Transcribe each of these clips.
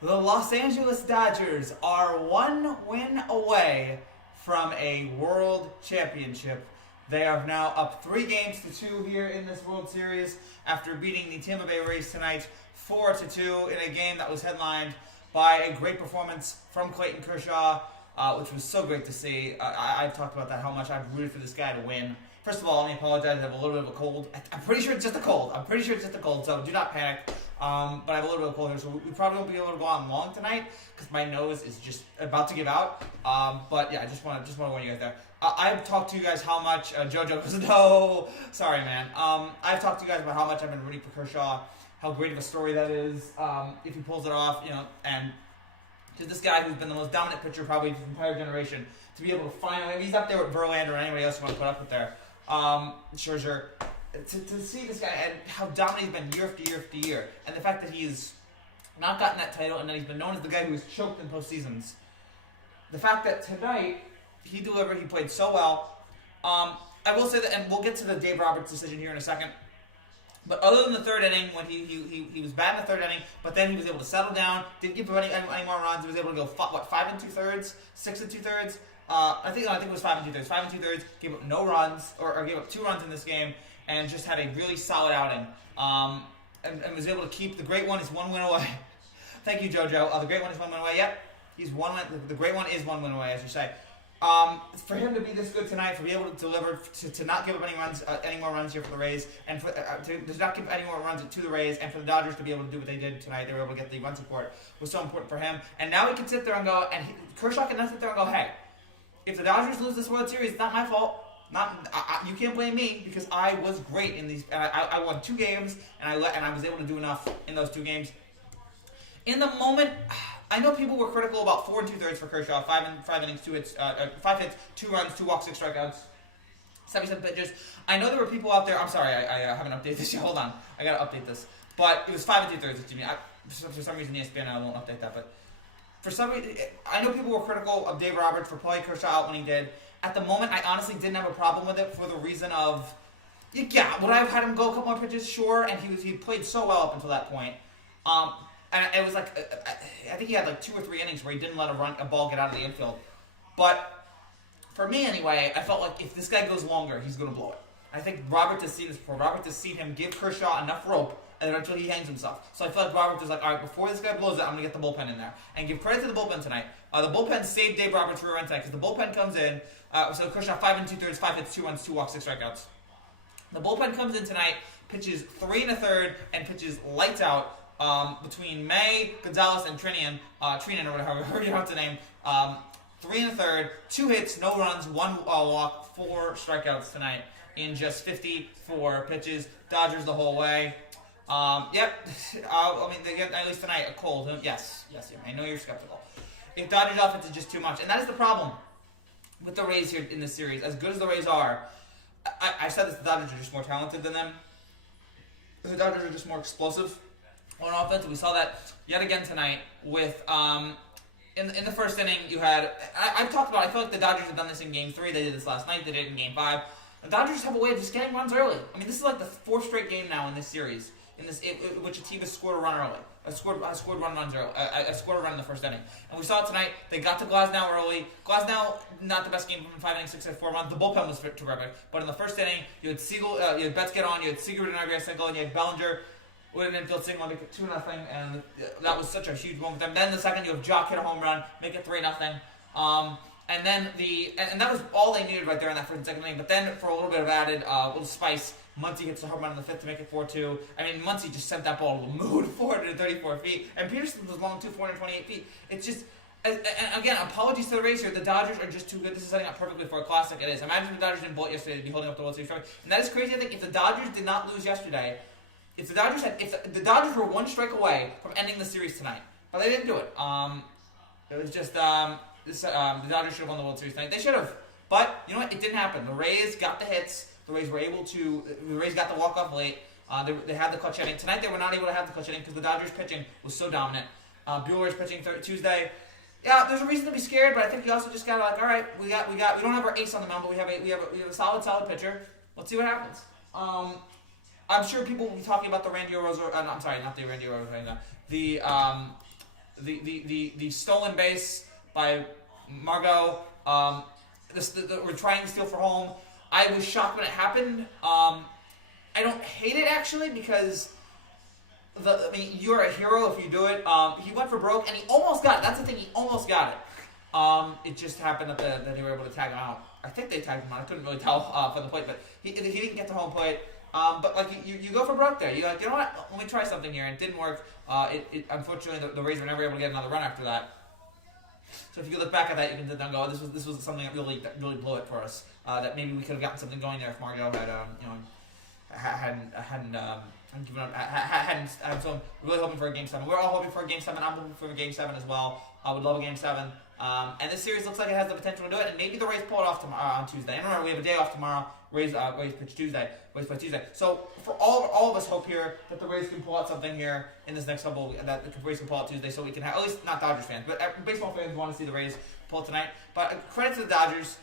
The Los Angeles Dodgers are one win away from a world championship. They are now up 3 games to 2 here in this World Series after beating the Tampa Bay Rays tonight 4-2 in a game that was headlined by a great performance from Clayton Kershaw, which was so great to see. I've talked about that, how much I've rooted for this guy to win. First of all, let me apologize. I have a little bit of a cold. I'm pretty sure it's just a cold. So do not panic. But I have a little bit of a cold here, so we probably won't be able to go on long tonight because my nose is just about to give out. But yeah, I just want to warn you guys there. I've talked to you guys how much JoJo goes, no, sorry man. I've talked to you guys about how much I've been rooting for Kershaw, how great of a story that is. If he pulls it off, and to this guy who's been the most dominant pitcher probably his entire generation, to be able to finally, he's up there with Verlander or anybody else you want to put up with there. Scherzer. To see this guy and how dominant he's been year after year after year, and the fact that he's not gotten that title and that he's been known as the guy who was choked in postseasons. The fact that tonight he delivered, he played so well. I will say that, and we'll get to the Dave Roberts decision here in a second. But other than the third inning, when he was bad in the third inning, but then he was able to settle down, didn't give any more runs. He was able to go 5 2/3, 6 2/3. I think it was 5 2/3. 5 2/3. Gave up no runs, or gave up 2 runs in this game, and just had a really solid outing. And was able to keep the great one is 1 win away. Thank you, JoJo. The great one is 1 win away. Yep, he's 1 win. The great one is 1 win away, as you say. For him to be this good tonight, for be able to deliver, to not give up any more runs here for the Rays, and for to not give any more runs to the Rays, and for the Dodgers to be able to do what they did tonight, they were able to get the run support, was so important for him. And now he can sit there and go, and Kershaw can now sit there and go, hey, if the Dodgers lose this World Series, it's not my fault. You can't blame me because I was great in these. I won 2 games, and I was able to do enough in those 2 games. In the moment, I know people were critical about 4 2/3 for Kershaw, 5 innings, 2 hits, 5 hits, 2 runs, 2 walks, 6 strikeouts, 77 pitches. I know there were people out there. I'm sorry, I haven't updated this yet. Hold on, I gotta update this. But it was 5 2/3. Excuse me. For some reason, ESPN, I won't update that. But for some reason, I know people were critical of Dave Roberts for playing Kershaw out when he did. At the moment, I honestly didn't have a problem with it for the reason of, yeah, would I have had him go a couple more pitches? Sure, and he played so well up until that point. And it was like, I think he had like 2 or 3 innings where he didn't let a ball get out of the infield. But for me anyway, I felt like if this guy goes longer, he's going to blow it. I think Robert has seen this before. Robert has seen him give Kershaw enough rope until he hangs himself. So I feel like Robert was like, all right, before this guy blows it, I'm going to get the bullpen in there. And give credit to the bullpen tonight. The bullpen saved Dave Roberts' rear end tonight because the bullpen comes in. So Kershaw 5 2/3, 5 hits, 2 runs, 2 walks, 6 strikeouts. The bullpen comes in tonight, pitches 3 1/3, and pitches lights out. Between May, Gonzalez, and Trinan, or whatever you have to name, 3 1/3, 2 hits, no runs, 1 walk, 4 strikeouts tonight in just 54 pitches. Dodgers the whole way. Yep. I mean, they get at least tonight a cold. Yes. I know you're skeptical. If Dodgers offense is just too much, and that is the problem with the Rays here in this series. As good as the Rays are, I said this: the Dodgers are just more talented than them. The Dodgers are just more explosive on offense. We saw that yet again tonight with in the first inning you had I've talked about, I feel like the Dodgers have done this in game 3, they did this last night, they did it in game 5. The Dodgers have a way of just getting runs early. I mean, this is like the 4th straight game now in this series in which a team has scored a run early. Scored a run in the first inning. And we saw it tonight. They got to Glasnow early. Glasnow, not the best game from 5 innings, 6 hits, 4 runs. The bullpen was terrific. But in the first inning, you had Siegel, you had Betts get on, you had Seager with an RBI single, and you had Bellinger with an infield single, make it 2-0, and that was such a huge moment for them. Then the second, you have Jock hit a home run, make it 3-0. And then and that was all they needed right there in that first and second inning. But then for a little bit of added little spice, Muncy hits a home run in the 5th to make it 4-2. I mean, Muncy just sent that ball to the moon, 434 feet, and Peterson was long too, 428 feet. It's just, and again, apologies to the Rays here. The Dodgers are just too good. This is setting up perfectly for a classic. It is. Imagine if the Dodgers didn't blow it yesterday, they'd be holding up the World Series trophy. And that is crazy. I think if the Dodgers did not lose yesterday, if the Dodgers were 1 strike away from ending the series tonight, but they didn't do it. It was just the Dodgers should have won the World Series tonight. They should have, but you know what? It didn't happen. The Rays got the hits. The Rays got the walk-off late. They had the clutch inning. Tonight they were not able to have the clutch inning because the Dodgers pitching was so dominant. Bueller's pitching Tuesday. Yeah, there's a reason to be scared, but I think you also just gotta all right, we don't have our ace on the mound, but we have a solid pitcher. Let's see what happens. I'm sure people will be talking about the Randy Orozco. I'm sorry, not the Randy Orozco. The the stolen base by Margot. We're trying to steal for home. I was shocked when it happened. I don't hate it actually because you're a hero if you do it. He went for broke and he almost got it. That's the thing. He almost got it. It just happened that they were able to tag him out. I think they tagged him out. I couldn't really tell from the plate, but he didn't get to home plate. But like you go for broke there. You're like, you know what? Let me try something here. And it didn't work. Unfortunately, the Rays were never able to get another run after that. So if you look back at that, you can then go, oh, this was something that really blew it for us. That maybe we could have gotten something going there if Margot hadn't given up. So I'm really hoping for a Game 7. We're all hoping for a Game 7. I'm hoping for a Game 7 as well. I would love a Game 7. And this series looks like it has the potential to do it. And maybe the Rays pull it off tomorrow on Tuesday. And remember, we have a day off tomorrow. Rays pitch Tuesday. Rays play Tuesday. So for all of us hope here that the Rays can pull out something here in this next couple. That the Rays can pull out Tuesday, so we can have, at least not Dodgers fans, but baseball fans want to see the Rays pull tonight. But credit to the Dodgers.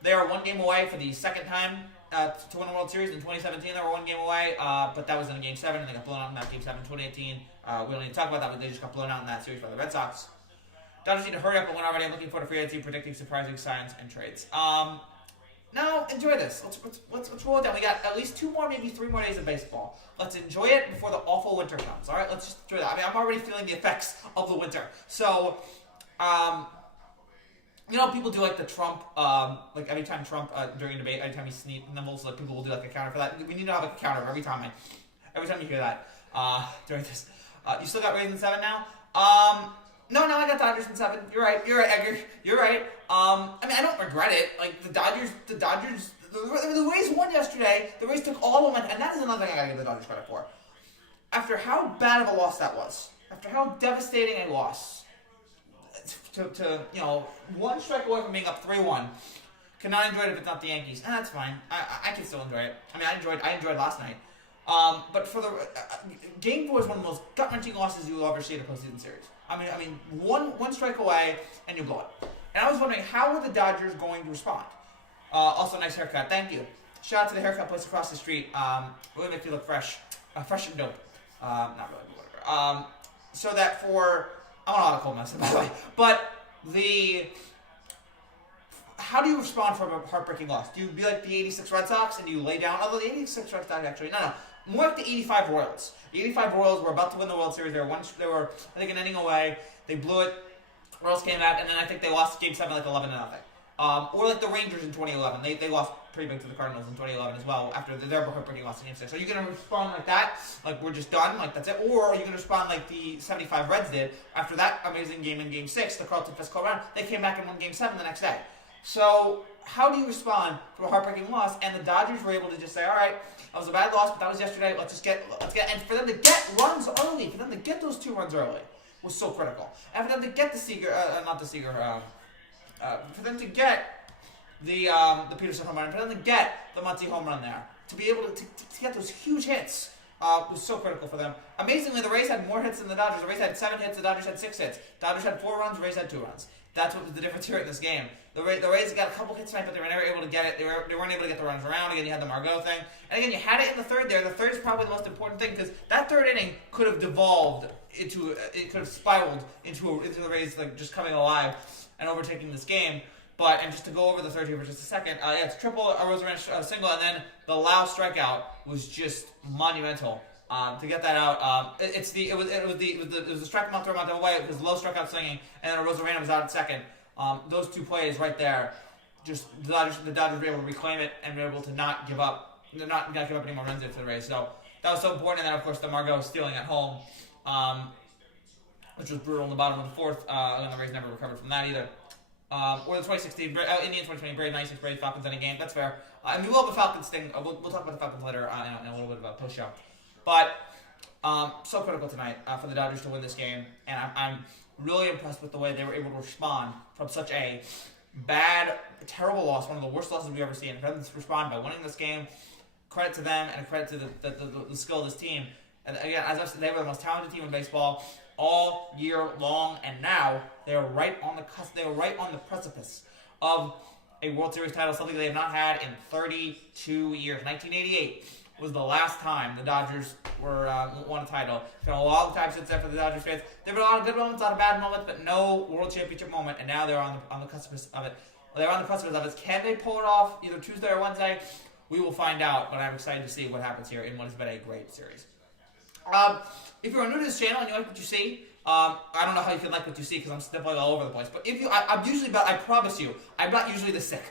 They are one game away for the second time to win a World Series. In 2017, they were one game away, but that was in a Game 7, and they got blown out in that Game 7. 2018, we don't need to talk about that, but they just got blown out in that series by the Red Sox. Dodgers need to hurry up and win already. I'm looking forward to free agency, predicting surprising signs and trades. Now, enjoy this. Let's roll it down. We got at least 2 more, maybe 3 more days of baseball. Let's enjoy it before the awful winter comes. All right, let's just enjoy that. I mean, I'm already feeling the effects of the winter. So, people do like the Trump, like every time Trump during a debate, every time he sneezes, and then people will do like a counter for that. We need to have a counter every time you hear that during this. You still got Rays in 7 now? No, I got Dodgers in 7. You're right, Edgar. You're right. I don't regret it. Like the Dodgers, the Rays won yesterday. The Rays took all the momentum, and that is another thing I gotta give the Dodgers credit for. After how bad of a loss that was, after how devastating a loss, to one strike away from being up 3-1, cannot enjoy it if it's not the Yankees, and that's fine. I can still enjoy it. I enjoyed last night. But for the Game 4 is one of the most gut-wrenching losses you will ever see in a postseason series. One strike away and you blow it. And I was wondering, how were the Dodgers going to respond? Also, nice haircut. Thank you. Shout out to the haircut place across the street. Really make you look fresh. Fresh and dope. Not really, but whatever. So that for... I'm on a lot of cold medicine, by the way. But how do you respond from a heartbreaking loss? Do you be like the 86 Red Sox and do you lay down? Although the 86 Red Sox actually... No. More like the 85 Royals. The 85 Royals were about to win the World Series. They were I think, an inning away. They blew it. Royals came back, and then I think they lost Game 7 like 11-0. Or like the Rangers in 2011. They lost pretty big to the Cardinals in 2011 as well after their heartbreaking loss in Game 6. Are you going to respond like that? Like, we're just done? Like, that's it? Or are you going to respond like the 75 Reds did after that amazing game in Game 6, the Carlton Fisk round? They came back and won Game 7 the next day. So, how do you respond to a heartbreaking loss? And the Dodgers were able to just say, all right, that was a bad loss, but that was yesterday. Let's get, and for them to get runs early, for them to get those 2 runs early was so critical. And for them to get for them to get the Peterson home run, for them to get the Muncy home run there, to be able to get those huge hits was so critical for them. Amazingly, the Rays had more hits than the Dodgers. The Rays had 7 hits, the Dodgers had 6 hits. Dodgers had 4 runs, the Rays had 2 runs. That's what was the difference here in this game. The Rays got a couple hits tonight, but they were never able to get it. They weren't able to get the runs around. Again, you had the Margot thing. And again, you had it in the third there. The third is probably the most important thing because that third inning could have devolved it could have spiraled into the Rays like just coming alive and overtaking this game. And just to go over the third here for just a second, it's triple, a Rosarena single, and then the Lau strikeout was just monumental. To get that out, it was a strike out, throw him out the away. It was low strikeout swinging, and then Rosarena was out at second. Those 2 plays right there, just the Dodgers were able to reclaim it and were able to not give up. They're not going to give up any more runs into the Rays. So that was so important. And then of course the Margot stealing at home, which was brutal in the bottom of the 4th. And the Rays never recovered from that either. Or the 2016 Indian 2020 Braves 96 Braves Falcons in a game. That's fair. And we will have a Falcons thing. We'll talk about the Falcons later in a little bit about post show. But so critical tonight for the Dodgers to win this game, and I'm really impressed with the way they were able to respond from such a bad, terrible loss, one of the worst losses we've ever seen. For them to respond by winning this game, credit to them and credit to the skill of this team. And again, as I said, they were the most talented team in baseball all year long, and now they are right on the cusp. They are right on the precipice of a World Series title, something they have not had in 32 years. 1988. was the last time the Dodgers won a title. It's been a long time since then for the Dodgers fans. There have been a lot of good moments, a lot of bad moments, but no World Championship moment, and now they're on the precipice of it. They're on the precipice of it. Can they pull it off either Tuesday or Wednesday? We will find out, but I'm excited to see what happens here in what has been a great series. If you're new to this channel and you like what you see, I don't know how you can like what you see because I'm still all over the place. But if you, I promise you, I'm not usually this sick.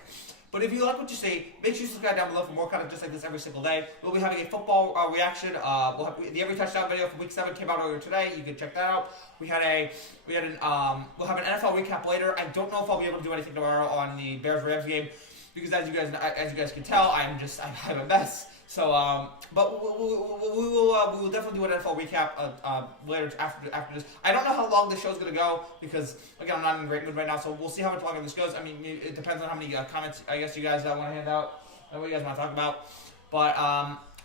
But if you like what you see, make sure you subscribe down below for more content just like this every single day. We'll be having a football reaction. The Every Touchdown video from Week 7 came out earlier today. You can check that out. We'll have an NFL recap later. I don't know if I'll be able to do anything tomorrow on the Bears-Rams game because as you guys can tell, I'm a mess. So, but we will definitely do an NFL recap later after this. I don't know how long this show's gonna go because again I'm not in a great mood right now. So we'll see how much longer this goes. I mean, it depends on how many comments I guess you guys want to hand out, what you guys want to talk about. But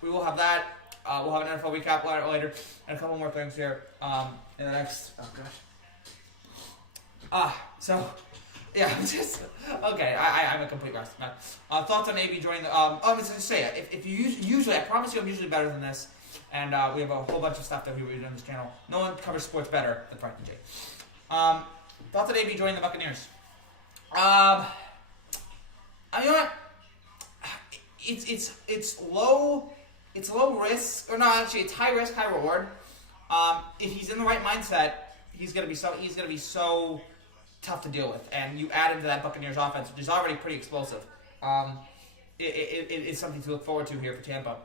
we will have that. We'll have an NFL recap later, and a couple more things here in the next. Oh gosh. Yeah, just okay. I'm a complete rest. Thoughts on AB joining the? Let's just say it. If you usually, I promise you, I'm usually better than this, and we have a whole bunch of stuff that we do on this channel. No one covers sports better than Frank and Jay. Thoughts on AB joining the Buccaneers? You know what? It's low risk, or no, actually it's high risk, high reward. If he's in the right mindset, he's gonna be so tough to deal with, and you add into that Buccaneers offense, which is already pretty explosive. It's something to look forward to here for Tampa.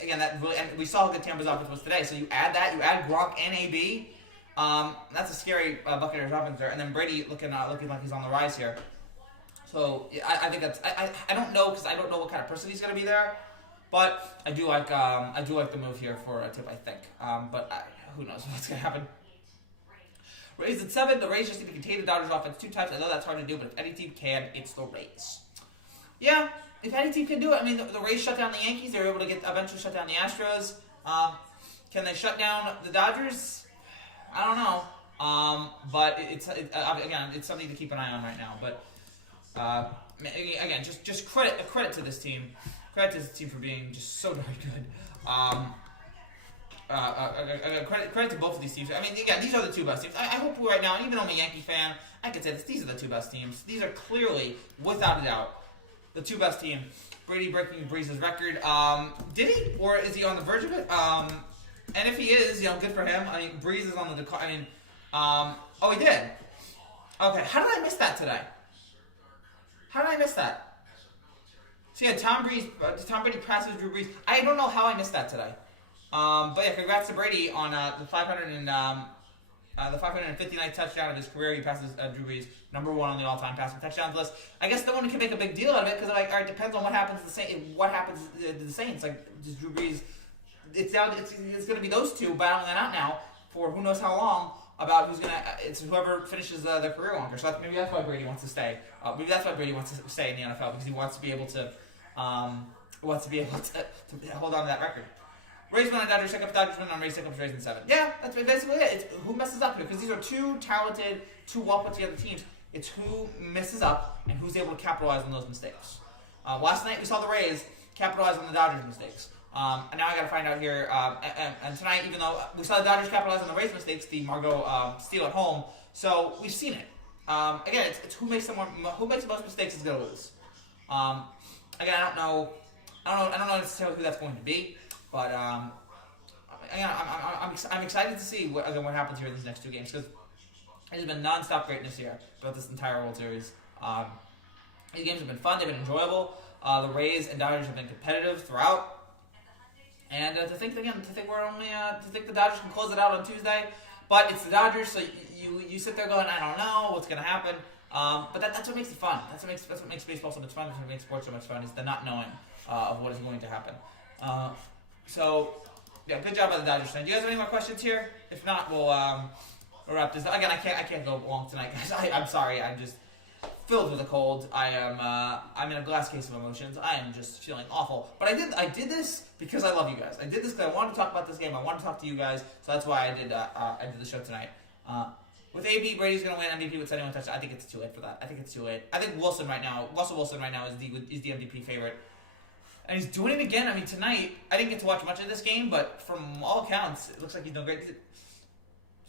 Again, and we saw how good Tampa's offense was today. So you add Gronk and AB. That's a scary Buccaneers offense there, and then Brady looking like he's on the rise here. So I think that's I don't know because I don't know what kind of person he's going to be there, but I do like the move here for a tip. I think, who knows what's going to happen. Rays at 7. The Rays just need to contain the Dodgers offense 2 times. I know that's hard to do, but if any team can, it's the Rays. Yeah, if any team can do it. I mean, the Rays shut down the Yankees. They were able to eventually shut down the Astros. Can they shut down the Dodgers? I don't know. But again, it's something to keep an eye on right now. But again, just credit to this team. Credit to this team for being just so very good. Credit to both of these teams. I mean, again, these are the 2 best teams. I hope right now, even though I'm a Yankee fan, I can say this. These are the 2 best teams. These are clearly, without a doubt, the 2 best team. Brady breaking Breeze's record. Did he? Or is he on the verge of it? And if he is, good for him. I mean, Breeze is on the decline. I mean, oh, he did. Okay, how did I miss that today? How did I miss that? So yeah, Tom Brady passes Drew Brees. I don't know how I missed that today. But yeah, congrats to Brady on the 559th touchdown of his career. He passes Drew Brees, number 1 on the all-time passing touchdowns list. I guess no one can make a big deal out of it because all right, depends on what happens to the Saints. What happens to the Saints? Like, does Drew Brees? It's going to be those 2 battling it out now for who knows how long. About it's whoever finishes their career longer. So maybe that's why Brady wants to stay. Maybe that's why Brady wants to stay in the NFL because he wants to be able to hold on to that record. Rays win on Dodgers, check up Dodgers win on Rays, check up Rays in 7. Yeah, that's basically it. It's who messes up here because these are 2 talented, 2 well put together teams. It's who messes up and who's able to capitalize on those mistakes. Last night we saw the Rays capitalize on the Dodgers' mistakes. And now I got to find out here. And tonight, even though we saw the Dodgers capitalize on the Rays' mistakes, the Margot steal at home. So we've seen it. Again, it's who makes the most mistakes is going to lose. Again, I don't know necessarily who that's going to be. But again, I'm excited to see what happens here in these next 2 games because it has been nonstop greatness here throughout this entire World Series. These games have been fun; they've been enjoyable. The Rays and Dodgers have been competitive throughout, and to think the Dodgers can close it out on Tuesday, but it's the Dodgers, so you sit there going, I don't know what's going to happen. But that's what makes it fun. That's what makes baseball so much fun. That's what makes sports so much fun is the not knowing of what is going to happen. So, yeah, good job by the Dodgers tonight. Do you guys have any more questions here? If not, we'll wrap this. Again, I can't go long tonight, guys. I'm sorry. I'm just filled with a cold. I'm in a glass case of emotions. I am just feeling awful. But I did this because I love you guys. I did this because I wanted to talk about this game. I wanted to talk to you guys. So that's why I did the show tonight. With AB, Brady's going to win MVP with 71 touchdowns. I think it's too late for that. I think it's too late. I think Russell Wilson right now is the MVP favorite. And he's doing it again. I mean, tonight, I didn't get to watch much of this game, but from all accounts, it looks like he's doing great.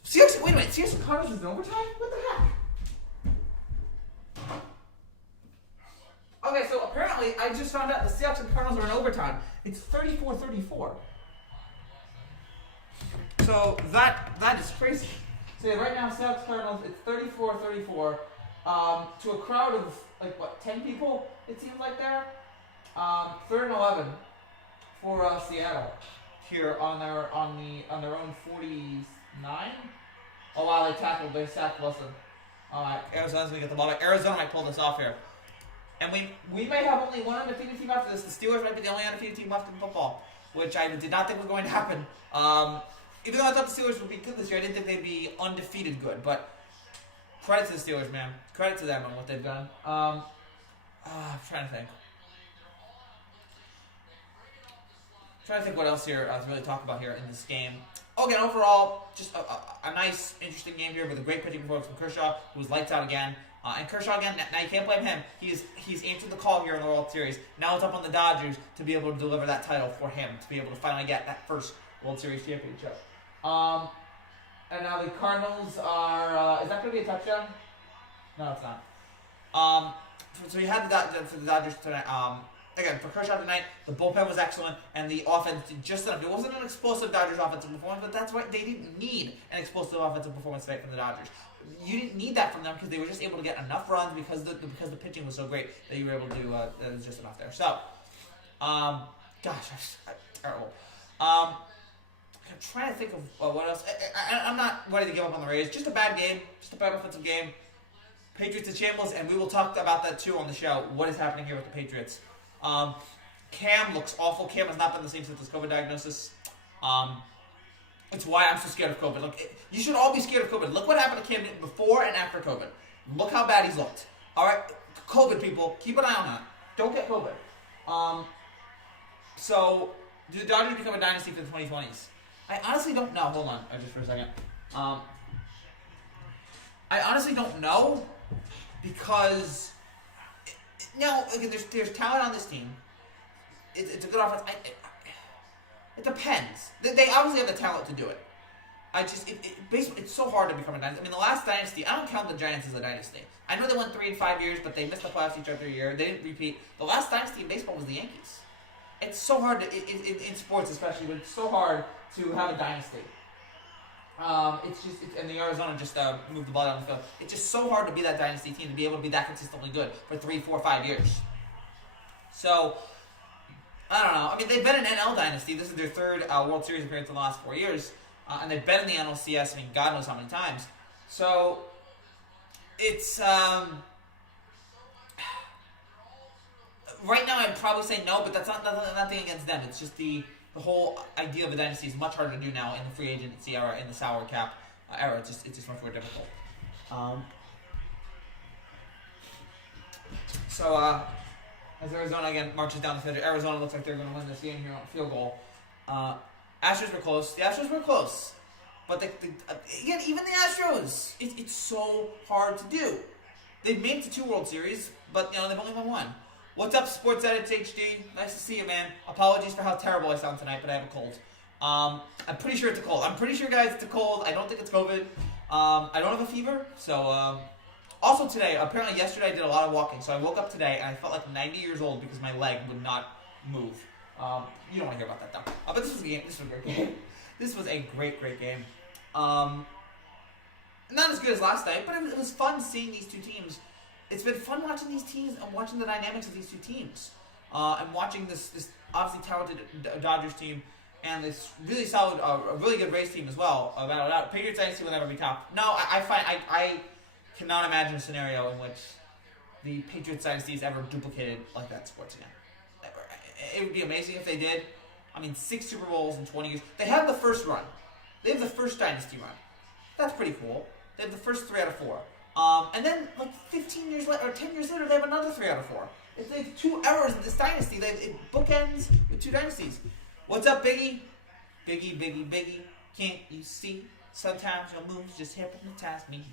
Seahawks, wait a minute. Seahawks and Cardinals is in overtime? What the heck? Okay, so apparently, I just found out the Seahawks and Cardinals are in overtime. It's 34-34. So that is crazy. So yeah, right now, Seahawks Cardinals, it's 34-34. To a crowd of, 10 people, it seems like there. 3rd and 11 for Seattle here on their own 49. Oh wow, they sacked Wilson. Alright, Arizona's gonna get the ball back. Arizona might pull this off here. And we may have only one undefeated team after this. The Steelers might be the only undefeated team left in football, which I did not think was going to happen. Even though I thought the Steelers would be good this year, I didn't think they'd be undefeated good. But credit to the Steelers, man. Credit to them on what they've done. I'm trying to think. What else here to really talk about here in this game. Again, overall, just a nice, interesting game here with a great pitching performance from Kershaw, who was lights out again. And Kershaw, again, now you can't blame him. He's answered the call here in the World Series. Now it's up on the Dodgers to be able to deliver that title for him, to be able to finally get that first World Series championship. And now the Cardinals are... is that going to be a touchdown? No, it's not. So you had for the Dodgers tonight... Again, for Kershaw tonight, the bullpen was excellent, and the offense did just enough. It wasn't an explosive Dodgers offensive performance, but that's why they didn't need an explosive offensive performance tonight from the Dodgers. You didn't need that from them because they were just able to get enough runs because the pitching was so great that you were able to do that was just enough there. So, terrible. I'm trying to think of what else. I'm not ready to give up on the Rays. Just a bad game, just a bad offensive game. Patriots in shambles, and we will talk about that too on the show. What is happening here with the Patriots? Cam looks awful. Cam has not been the same since his COVID diagnosis. It's why I'm so scared of COVID. Look, you should all be scared of COVID. Look what happened to Cam before and after COVID. Look how bad he's looked. All right, COVID people, keep an eye on that. Don't get COVID. So, do the Dodgers become a dynasty for the 2020s? I honestly don't know. Hold on, just for a second. I honestly don't know because. Now, again, there's talent on this team. It's a good offense. It depends. They obviously have the talent to do it. Basically, it's so hard to become a dynasty. I mean, the last dynasty, I don't count the Giants as a dynasty. I know they won 3 in 5 years, but they missed the playoffs each other year. They didn't repeat. The last dynasty in baseball was the Yankees. It's so hard in sports, especially, but it's so hard to have a dynasty. And the Arizona just moved the ball down the field. It's just so hard to be that dynasty team, to be able to be that consistently good for 3, 4, 5 years. So, I don't know. I mean, they've been an NL dynasty. This is their 3rd World Series appearance in the last 4 years. And they've been in the NLCS, I mean, God knows how many times. So, it's... right now, I'd probably say no, but that's nothing against them. It's just the whole idea of a dynasty is much harder to do now in the free agency era, in the salary cap era. It's just much more difficult. As Arizona again marches down the field, Arizona looks like they're going to win this game here on a field goal. Astros were close. The Astros were close, but again, even the Astros, it's so hard to do. They've made it to 2 World Series, but they've only won 1. What's up, Sports Edits HD? Nice to see you, man. Apologies for how terrible I sound tonight, but I have a cold. I'm pretty sure it's a cold. I'm pretty sure, guys, it's a cold. I don't think it's COVID. I don't have a fever, so... Also today, apparently yesterday I did a lot of walking, so I woke up today and I felt like 90 years old because my leg would not move. You don't want to hear about that, though. But this was a game. This was a great game. This was a great, great game. Not as good as last night, but it was fun seeing these two teams. It's been fun watching these teams and watching the dynamics of these two teams. And watching this obviously talented Dodgers team and this really solid, really good Rays team as well. Battle it out. Patriots dynasty will never be top. No, I cannot imagine a scenario in which the Patriots dynasty is ever duplicated like that in sports again. It would be amazing if they did. I mean, 6 Super Bowls in 20 years. They have the first run. They have the first dynasty run. That's pretty cool. They have the first 3 out of 4. And then, 15 years later, or 10 years later, they have another 3 out of 4. If they have 2 eras in this dynasty, it bookends with 2 dynasties. What's up, Biggie? Biggie. Can't you see? Sometimes your moves just hypnotize me.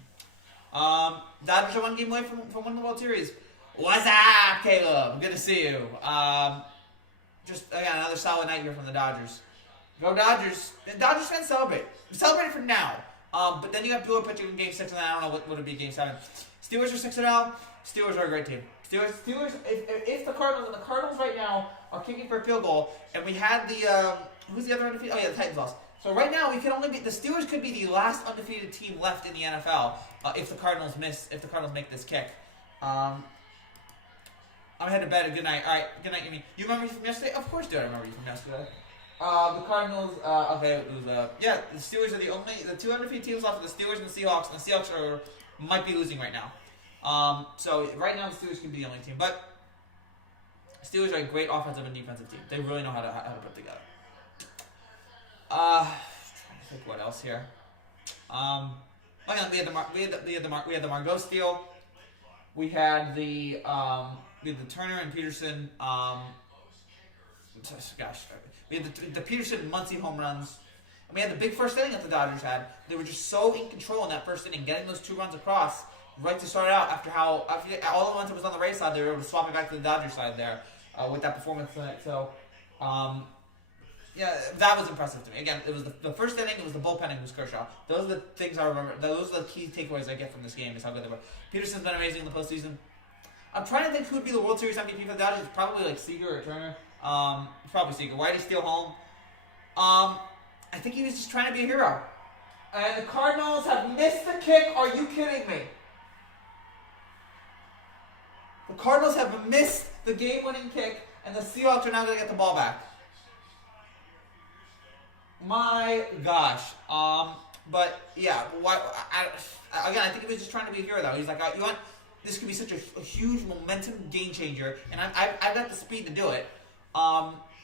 Dodgers are 1 game away from winning the World Series. What's up, Caleb? Good to see you. just again another solid night here from the Dodgers. Go Dodgers! The Dodgers fans celebrate. Celebrate it for now. But then you have Bueller pitching in Game 6, and then I don't know what would it be Game 7. Steelers are 6-0. Steelers are a great team. Steelers. If the Cardinals right now are kicking for a field goal, and we had the who's the other undefeated? Oh yeah, the Titans lost. So right now we can only be the Steelers could be the last undefeated team left in the NFL if the Cardinals make this kick. I'm headed to bed. Good night. All right. Good night, Amy. You remember me from yesterday? Of course, do I remember you from yesterday. The Cardinals. Okay, it was the Steelers are the two undefeated teams left. Are the Steelers and the Seahawks. And the Seahawks might be losing right now. So right now the Steelers could be the only team, but Steelers are a great offensive and defensive team. They really know how to put together. Trying to think what else here. We had the Margot steal. We had the Turner and Peterson. We had the Peterson and Muncy home runs. And we had the big first inning that the Dodgers had. They were just so in control in that first inning, getting those 2 runs across right to start out. After all the ones that was on the Rays side, they were able to swap it back to the Dodgers side there with that performance tonight. So, yeah, that was impressive to me. Again, it was the first inning. It was the bullpen. It was Kershaw. Those are the things I remember. Those are the key takeaways I get from this game. Is how good they were. Peterson's been amazing in the postseason. I'm trying to think who would be the World Series MVP for the Dodgers. It's probably like Seager or Turner. Probably Seager. Why did he steal home? I think he was just trying to be a hero. And the Cardinals have missed the kick. Are you kidding me? The Cardinals have missed the game-winning kick, and the Seahawks are now going to get the ball back. My gosh. But yeah, again, I think he was just trying to be a hero, though. He's like, you want this could be such a huge momentum game changer, and I've got the speed to do it.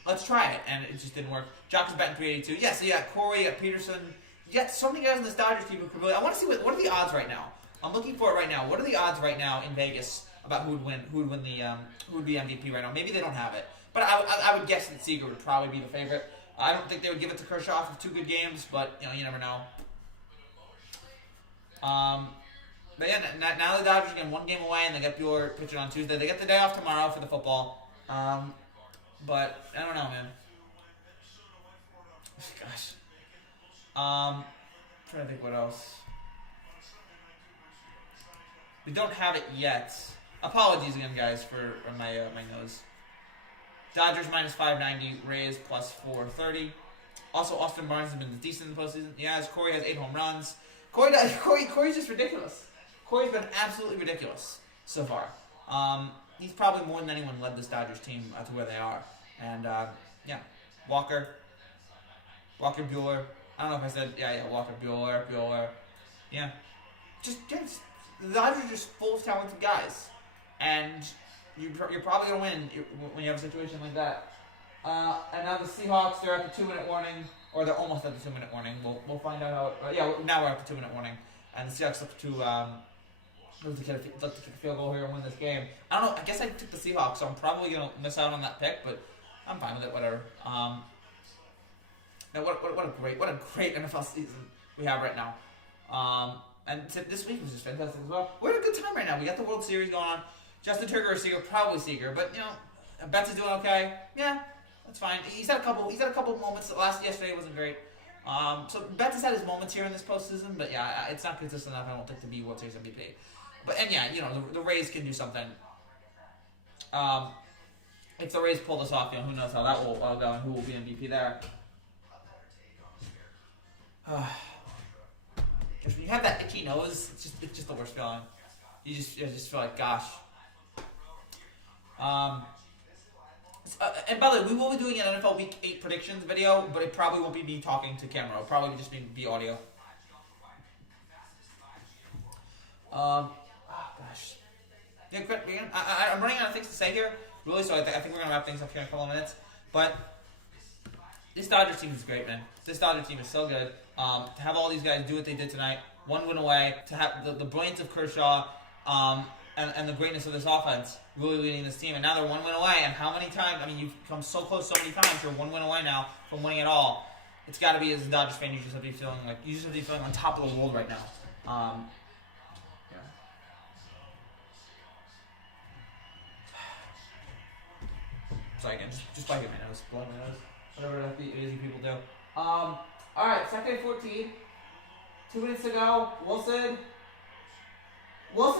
Let's try it, and it just didn't work. Jock is batting 382. Yeah, so you got Corey, you got Peterson. You got so many guys in this Dodgers team who could really. I want to see what are the odds right now. I'm looking for it right now. What are the odds right now in Vegas about who would be MVP right now? Maybe they don't have it, but I would guess that Seager would probably be the favorite. I don't think they would give it to Kershaw for 2 good games, but you never know. But yeah, now the Dodgers are getting 1 game away, and they get Bueller pitching on Tuesday. They get the day off tomorrow for the football. But I don't know, man. Gosh. Trying to think what else. We don't have it yet. Apologies again, guys, for my nose. Dodgers minus 590, Rays plus 430. Also, Austin Barnes has been decent in the postseason. Yeah, Corey has 8 home runs. Corey's just ridiculous. Corey's been absolutely ridiculous so far. He's probably more than anyone led this Dodgers team to where they are. And, yeah, Walker, Bueller. I don't know if I said, Walker, Bueller. Yeah. The Dodgers are just full of talented guys. And you're probably going to win when you have a situation like that. And now the Seahawks, they're at the 2-minute warning, or they're almost at the 2-minute warning. We'll find out how, now we're at the 2-minute warning. And the Seahawks look to kick a field goal here and win this game. I don't know. I guess I took the Seahawks, so I'm probably going to miss out on that pick, but I'm fine with it. Whatever. What a great NFL season we have right now. And this week was just fantastic as well. We're at a good time right now. We got the World Series going on. Justin Turner or Seager, probably Seager, but Betts is doing okay. Yeah, that's fine. He's had a couple moments. Yesterday wasn't great. So Betts has had his moments here in this postseason, but yeah, it's not consistent enough. I don't think to be World Series MVP. But the Rays can do something. If the Rays pull this off, who knows how that will go and who will be MVP there. When you have that itchy nose, it's just the worst feeling. You just feel like, gosh. And by the way, we will be doing an NFL Week 8 predictions video, but it probably won't be me talking to camera. It'll probably just be audio. Gosh. Yeah, I'm running out of things to say here, really, so I think we're going to wrap things up here in a couple of minutes. But this Dodgers team is great, man. This Dodgers team is so good. To have all these guys do what they did tonight, 1 win away, to have the brilliance of Kershaw, and the greatness of this offense really leading this team. And now they're 1 win away. And how many times? I mean, you've come so close so many times. You're 1 win away now from winning it all. It's got to be, as a Dodgers fan, you just have to be feeling on top of the world right now. Sorry again, just biting my nose, blowing my nose. Whatever the easy people do. Alright, second and 14. 2 minutes to go. Wilson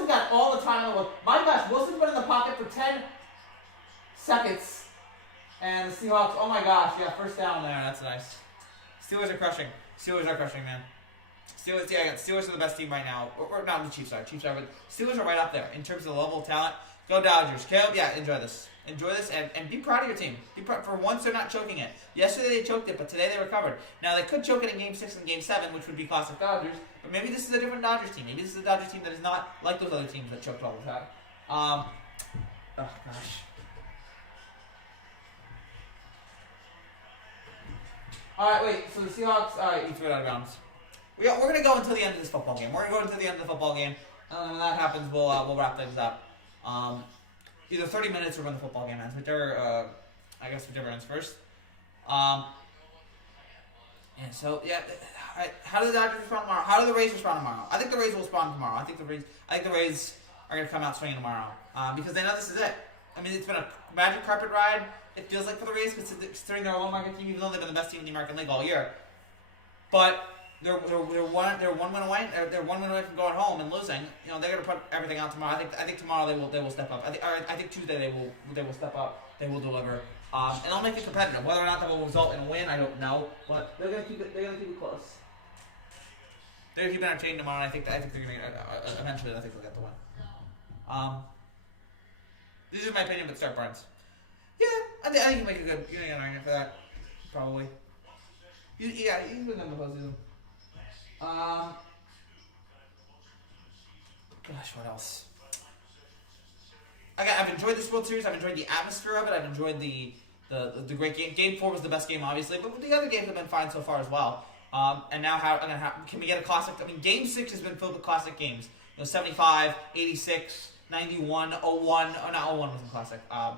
got all the time in the world. My gosh, Wilson's been in the pocket for 10 seconds. And the Seahawks, oh my gosh, yeah, first down there. That's nice. Steelers are crushing. Man. Steelers are the best team right now. Or not the Chiefs are, but Steelers are right up there in terms of the level of talent. Go Dodgers. Caleb, yeah, enjoy this and be proud of your team. For once, they're not choking it. Yesterday they choked it, but today they recovered. Now, they could choke it in Game 6 and Game 7, which would be classic Dodgers, but maybe this is a different Dodgers team. Maybe this is a Dodgers team that is not like those other teams that choked all the time. Oh, gosh. All right, wait, so the Seahawks, all right, you threw it out of bounds. We're going to go until the end of this football game. And when that happens, we'll wrap things up. Either 30 minutes or when the football game ends, whichever ends first. And so, yeah, how do the Dodgers respond tomorrow? How do the Rays respond tomorrow? I think the Rays will respond tomorrow. I think the Rays are going to come out swinging tomorrow because they know this is it. I mean, it's been a magic carpet ride, it feels like, for the Rays, considering they're a low-market team, even though they've been the best team in the American League all year. But they're one win away. They're 1 win away from going home and losing. You know, they're going to put everything out tomorrow. I think tomorrow they will step up. I think Tuesday they will step up. They will deliver. And they'll make it competitive. Whether or not that will result in a win, I don't know. But they're going to keep it close. They're going to keep it entertaining tomorrow. And I think they're going to eventually. I think they'll get the win. This is my opinion, but start Burns. Yeah, I think you make a good. You're going to get an argument for that, probably. You can put them in the postseason. Gosh, what else? I've enjoyed this World Series. I've enjoyed the atmosphere of it. I've enjoyed the great game. Game 4 was the best game, obviously, but the other games have been fine so far as well. And now, can we get a classic? I mean, Game 6 has been filled with classic games. 75, 86, 91, 01. Oh, not 01 wasn't classic. What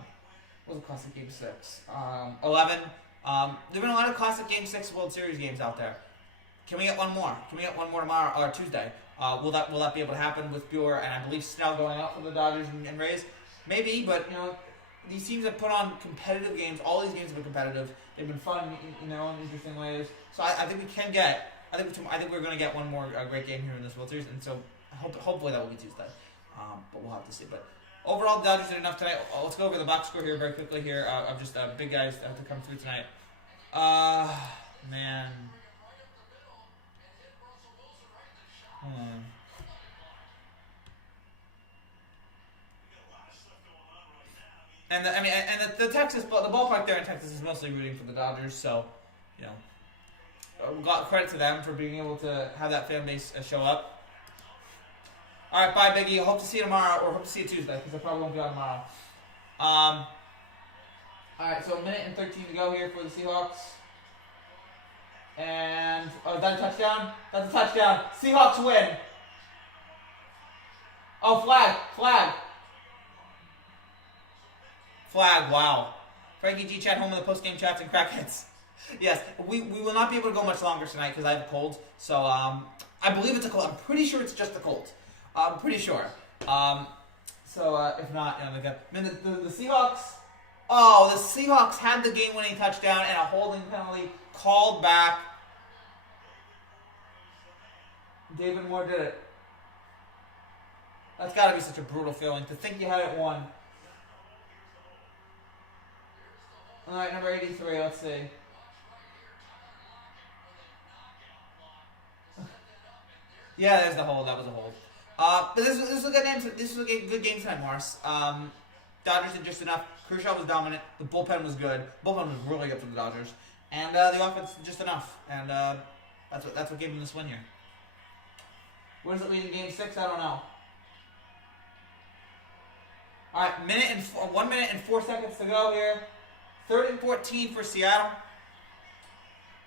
was a classic Game 6? 11. There've been a lot of classic Game 6 World Series games out there. Can we get one more? Can we get one more tomorrow or Tuesday? Will that be able to happen with Bueller and I believe Snell going out for the Dodgers and Rays? Maybe, but these teams have put on competitive games. All these games have been competitive. They've been fun, in interesting ways. So I think we can get. I think we're going to get one more great game here in this World Series, and so hopefully that will be Tuesday. But we'll have to see. But overall, the Dodgers did enough tonight. Let's go over the box score here very quickly. Here of just big guys to come through tonight. Man. And the Texas, the ballpark there in Texas is mostly rooting for the Dodgers, so we got credit to them for being able to have that fan base show up. All right, bye, Biggie. Hope to see you tomorrow, or hope to see you Tuesday, because I probably won't be on tomorrow. All right, so a minute and 13 to go here for the Seahawks. And is that a touchdown? That's a touchdown. Seahawks win. Oh, flag. Wow. Frankie G chat home in the post-game chats and crackheads. Yes, we will not be able to go much longer tonight because I have a cold. So I believe it's a cold. I'm pretty sure it's just a cold. I'm pretty sure. So if not, the Seahawks. Oh, the Seahawks had the game-winning touchdown and a holding penalty called back. David Moore did it. That's got to be such a brutal feeling to think you had it won. All right, number 83. Let's see. Yeah, there's the hold. That was a hold. But this was a good game. This was a good game tonight, Morris. Dodgers did just enough. Kershaw was dominant. The bullpen was good. The bullpen was really good for the Dodgers, and the offense did just enough. And that's what gave them this win here. Where does it lead in Game 6? I don't know. All right, 1 minute and 4 seconds to go here. 3rd and 14 for Seattle.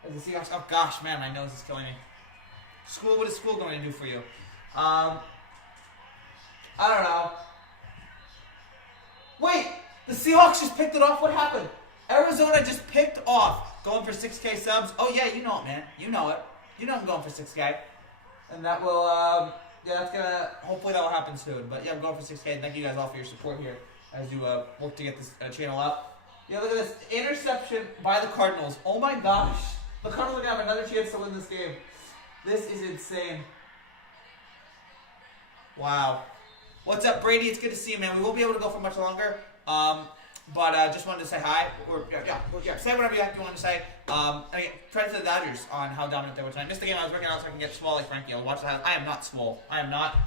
As the Seahawks. Oh gosh, man, my nose is killing me. School. What is school going to do for you? I don't know. Wait, the Seahawks just picked it off. What happened? Arizona just picked off, going for 6K subs. Oh yeah, you know it, man. You know it. You know I'm going for 6K. And that will, hopefully that will happen soon. But yeah, I'm going for 6K. Thank you guys all for your support here as you work to get this channel up. Yeah, look at this. Interception by the Cardinals. Oh my gosh. The Cardinals are going to have another chance to win this game. This is insane. Wow. What's up, Brady? It's good to see you, man. We won't be able to go for much longer. But just wanted to say hi. Say whatever you want to say. And again, credit to the Dodgers on how dominant they were tonight. Missed the game. I was working out so I can get swole like Frankie. I'll watch the highlights. I am not swole. I am not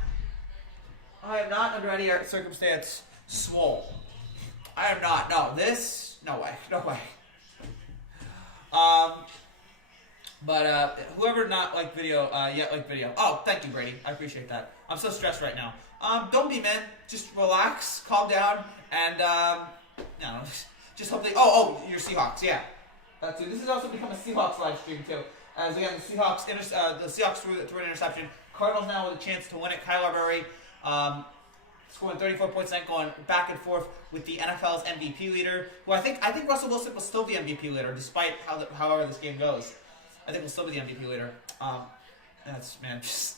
under any circumstance swole. I am not. No, this. No way. No way. But whoever not like video, yet like video. Oh, thank you, Brady. I appreciate that. I'm so stressed right now. Don't be, man. Just relax, calm down, and no, just hope they. Oh, your Seahawks, yeah. That's it. This has also become a Seahawks live stream too. As again, the Seahawks threw an interception. Cardinals now with a chance to win it. Kyler Murray, scoring 34 points, and going back and forth with the NFL's MVP leader, who I think Russell Wilson will still be MVP leader despite however this game goes. I think we'll still be the MVP leader. That's, man, just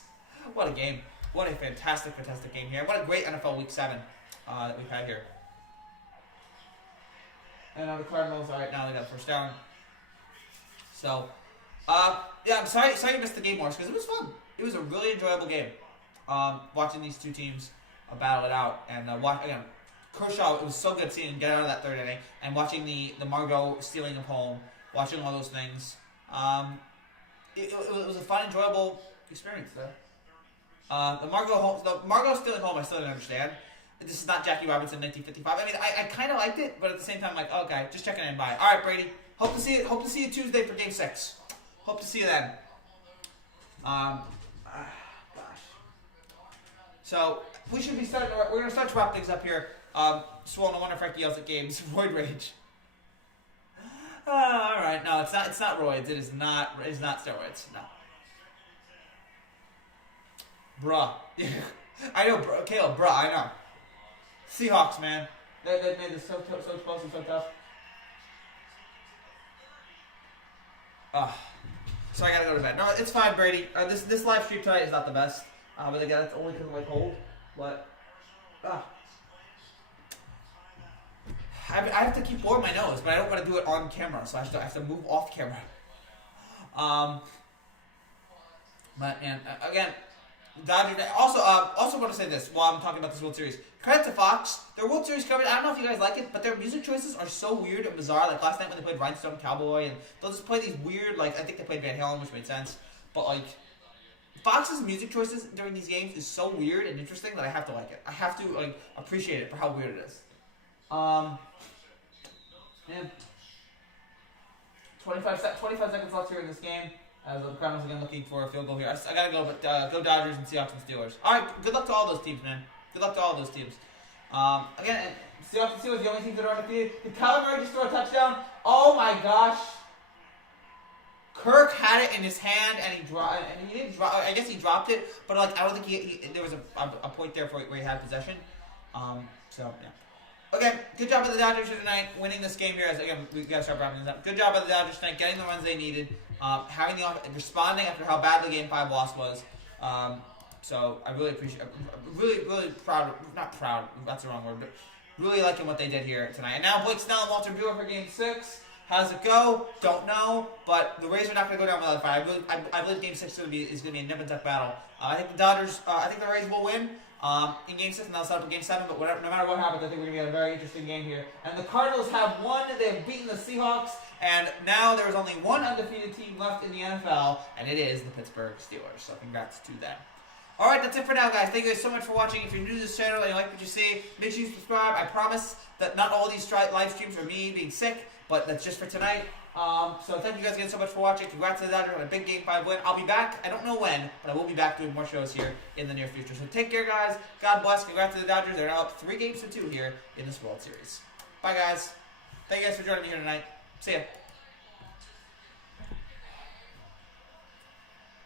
what a game. What a fantastic game here. What a great NFL Week 7 that we've had here. And now the Cardinals, all right, now they got the first down. So, yeah, I'm sorry you missed the game, Morris, because it was fun. It was a really enjoyable game. Watching these two teams battle it out. And again, Kershaw, it was so good seeing him get out of that third inning. And watching the Margot stealing him home, watching all those things. It was a fun, enjoyable experience there. The Margot stealing home, I still didn't understand. This is not Jackie Robinson 1955. I mean, I kind of liked it, but at the same time, like, okay, just checking in by. All right, Brady. Hope to see you Tuesday for Game 6. Hope to see you then. Gosh. So we should be starting. We're gonna start to wrap things up here. Swollen. No wonder Frankie yells at games. Void rage. All right. No, it's not roids. It is not steroids. No. Bruh. I know, Caleb, bruh, I know. Seahawks, man. They made this so close and so tough. So I gotta go to bed. No, it's fine, Brady. This live stream tonight is not the best. But again, it's only because of my cold. But, I have to keep blowing my nose, but I don't want to do it on camera, so I have to move off camera. But, man, again, Dodgers. Also want to say this while I'm talking about this World Series. Credit to Fox. Their World Series coverage, I don't know if you guys like it, but their music choices are so weird and bizarre. Like last night when they played Rhinestone Cowboy, and they'll just play these weird, like, I think they played Van Halen, which made sense. But, like, Fox's music choices during these games is so weird and interesting that I have to like it. I have to, like, appreciate it for how weird it is. Man. 25 seconds left here in this game. As the Cardinals again looking for a field goal here. I gotta go, but go Dodgers and Seahawks and Steelers. All right, good luck to all those teams, man. Good luck to all those teams. Again, Seahawks and Steelers, the only teams that are undefeated. Did Kyler Murray just throw a touchdown? Oh my gosh! Kirk had it in his hand, and he didn't drop. I guess he dropped it, but like I don't think there was a point there where he had possession. So yeah. Okay, good job by the Dodgers here tonight, winning this game here. As again, we gotta start wrapping this up. Good job by the Dodgers tonight, getting the runs they needed, having the responding after how bad the Game 5 loss was. So I really appreciate, really proud. Not proud, that's the wrong word, but really liking what they did here tonight. And now Blake Snell and Walter Buehler for Game 6. How does it go? Don't know, but the Rays are not going to go down without a fight. I believe Game 6 is going to be a nip and tuck battle. I think the Dodgers, I think the Rays will win in Game 6, and they'll set up in Game 7. But no matter what happens, I think we're going to get a very interesting game here. And the Cardinals have won. They have beaten the Seahawks, and now there is only one undefeated team left in the NFL, and it is the Pittsburgh Steelers. So congrats to them. All right, that's it for now, guys. Thank you guys so much for watching. If you're new to this channel and you like what you see, make sure you subscribe. I promise that not all these live streams are me being sick, but that's just for tonight. So thank you guys again so much for watching. Congrats to the Dodgers on a big Game 5 win. I'll be back. I don't know when, but I will be back doing more shows here in the near future. So take care, guys. God bless. Congrats to the Dodgers. They're now up 3-2 here in this World Series. Bye, guys. Thank you guys for joining me here tonight. See ya.